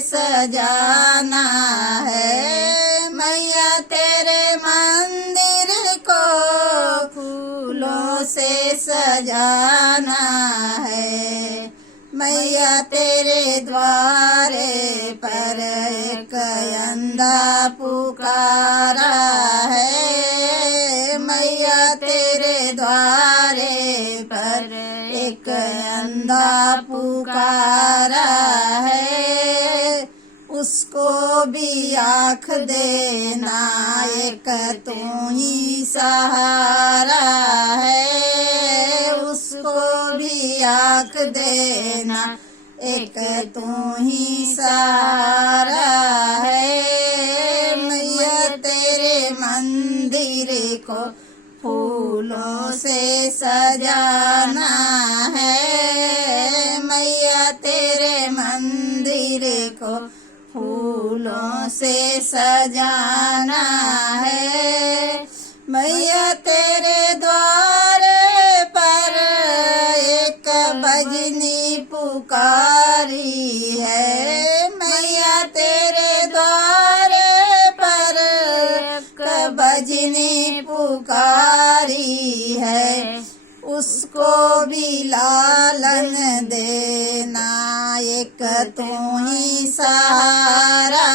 सजाना है। मैया तेरे मंदिर को फूलों से सजाना है। मैया तेरे द्वारे पर एक अंधा पुकारा है। मैया तेरे द्वारे पर एक अंधा पुकारा है। उसको भी आँख देना, एक तू ही सहारा है। उसको भी आँख देना, एक तू ही सहारा है। मैया तेरे मंदिर को फूलों से सजाना है। मैया तेरे मंदिर को फूलों से सजाना है। मैया तेरे द्वारे पर एक भजनी पुकारी है। मैया तेरे द्वारे पर एक भजनी पुकारी है। उसको भी लालन देना, एक तू ही सहारा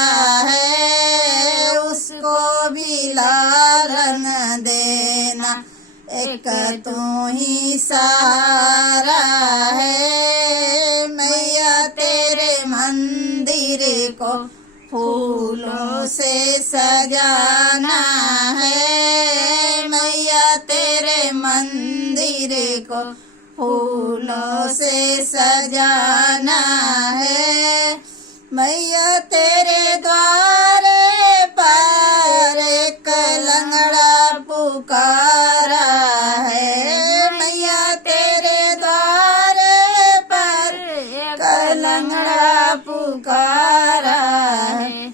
है। उसको भी लालन देना, एक तू ही सहारा है। मैया तेरे मंदिर को फूलों से सजाना है। मैया तेरे मंदिर को फूलों से सजाना है। मैया तेरे द्वारे पर एक लंगड़ा पुकारा है। मैया तेरे द्वारे पर एक लंगड़ा पुकारा है।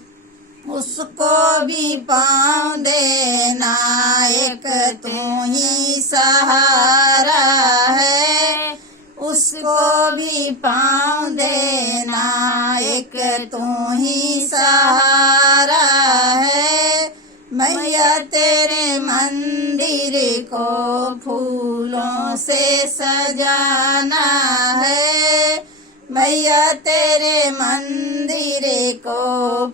उसको भी पाँव देना, एक तू ही सहारा है। उसको भी पाँव देना, एक तू ही सहारा है। मैया तेरे मंदिर को फूलों से सजाना है। मैया तेरे मंदिर को